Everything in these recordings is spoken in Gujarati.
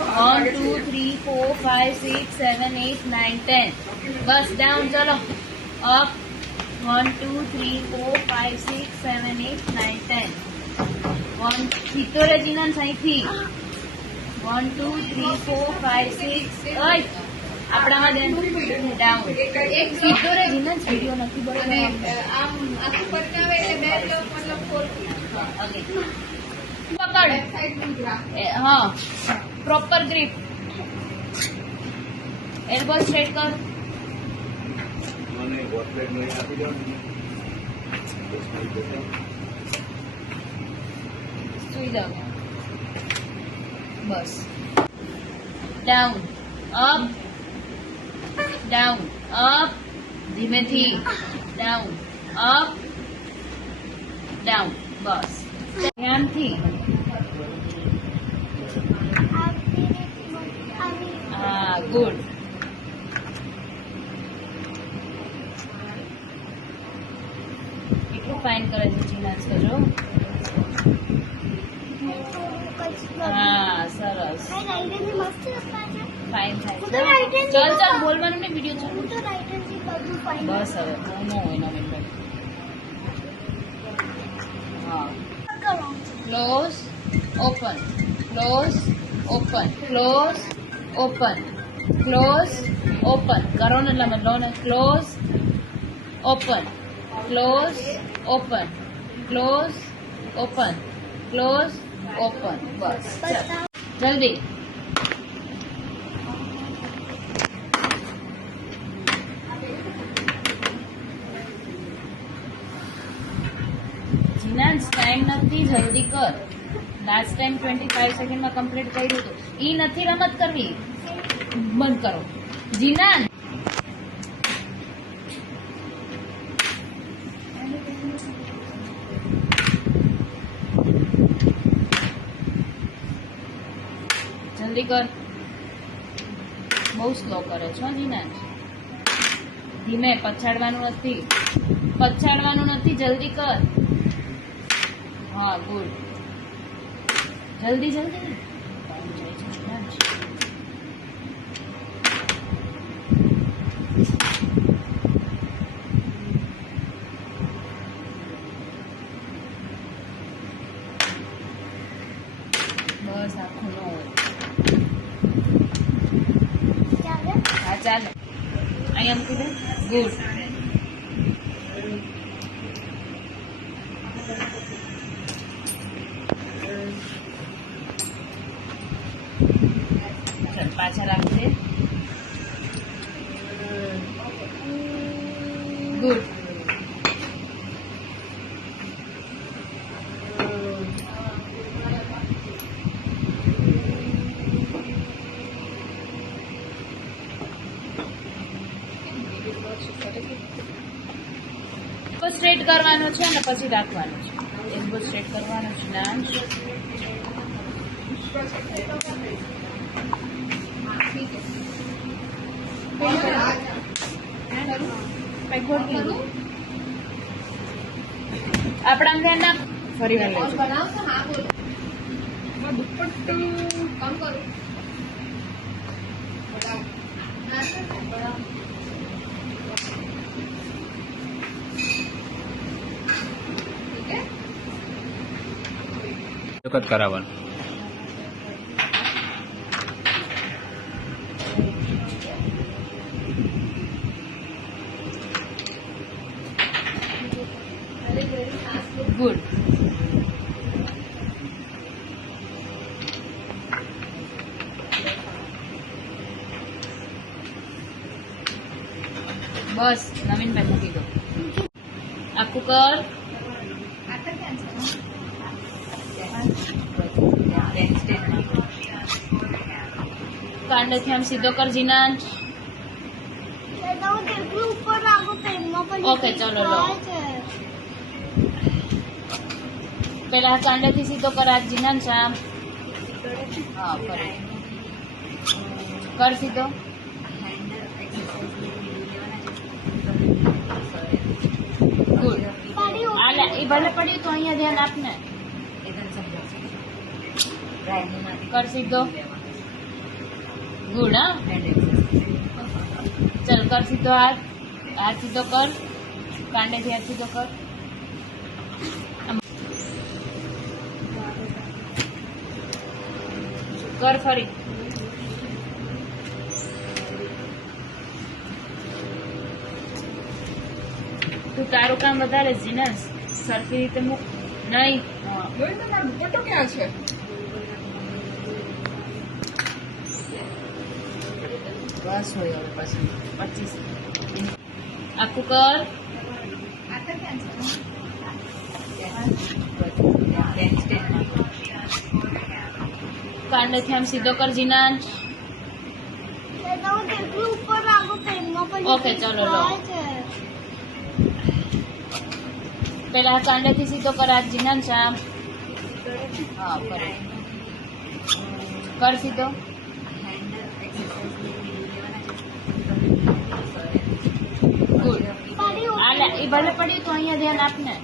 1 2 3 4 5 6 7 8 9 10 बस डाउन चलो अप 1 2 3 4 5 6 7 8 9 10 1 सीतो रे जीनन सही थी 1 2 3 4 5 6 ओय આપણામાં ડાઉન એક સીધો રે જીનન વિડિયો નથી બરોબર આમ આખું પરકાવે એટલે બે મતલબ 4 ઓકે પકડ हाँ प्रॉपर ग्रिप एल्बो स्ट्रेट कर सुई जाओ बस डाउन अप धीमे थी डाउन अप डाउन बस ध्यान थी हाँ गुड એટલું ફાઇન કરે છે જીનાસ કરજો હા સરસ ફાઇન થાય ચાલ ચાલ બોલવાનું ને વિડિયો ચાલુ બસ હવે નો હોય નવીનભાઈ હા close open close open close open close open करो ना मतलब लो ना close open close open close open close open बस जल्दी जिनांस टाइम नहीं जल्दी कर लास्ट टाइम 25 सेकंड में कम्प्लीट કર્યું હતું ઈ નથી રમત કરવી બંધ કરો જીનાન જલ્દી કર બહુ સ્લો કરે છો જીનાન ધીમે પછાડવાનું નથી જલ્દી કર હા ગુડ जल्दी जल्दी बस आखो नो हाँ चाल अँ मूकी दे गुड पाछा રાખજે ગુડ સ્ટ્રેટ કરવાનો છે અને પછી રાખવાનું છે એલ્બો સ્ટ્રેટ કરવાનો છે નામ આપણા ઘરના ફરી વાર દુપટ્ટો કામ કરું વખત કરાવવાનું ગુડ બસ નવીનભાઈ મૂકી દો આખું કર કાંડેથી આમ સીધો કર જીનાન ઓકે ચલો લો પેલા કાંડેથી સીધો કર આ જીનાન શામ હા કર સીધો ગુડ આલે એ ભલે પડ્યું તો અહીંયા ધ્યાન આપને કર સીધો ગુડ હા ચલ કર સીધો હાથ હાથ સીધો કર કાંડેથી હાથ સીધો કર કર ફરી તું તારું કામ વધારે જીનસ સરખી રીતે મૂક નહીં જોઈ તમારો દુપટ્ટો ક્યાં છે? બસ હોય હવે પછી 25 આખું કર કાંડેથી આમ સીધો કર જીનાંશ ઓકે ચલો લો પેલા કાંડેથી સીધો કર હાથ જીનાંશ આમ હા કર સીધો ગુડ એ ભલે પડ્યું તો અહીંયા ધ્યાન આપને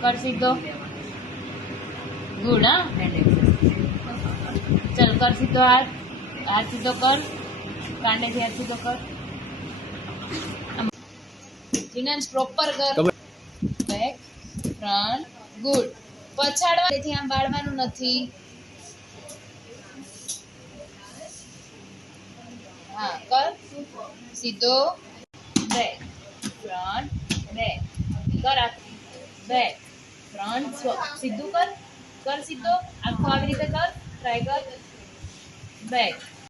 કર સીધો ગુડ હા ચલ કર સીધો હાથ હાથ સીધો કર કાંડેથી હાથ સીધો કર જીનાંશ પ્રોપર કર બેક ફ્રન્ટ ગુડ પછાડવા તેથી આમ વાળવાનું નથી હા કર સીધો બેક ફ્રન્ટ બેક કર બેક ફ્રન્ટ સીધું કર સીધો આખું આવી રીતે કર ટ્રાય કર બેક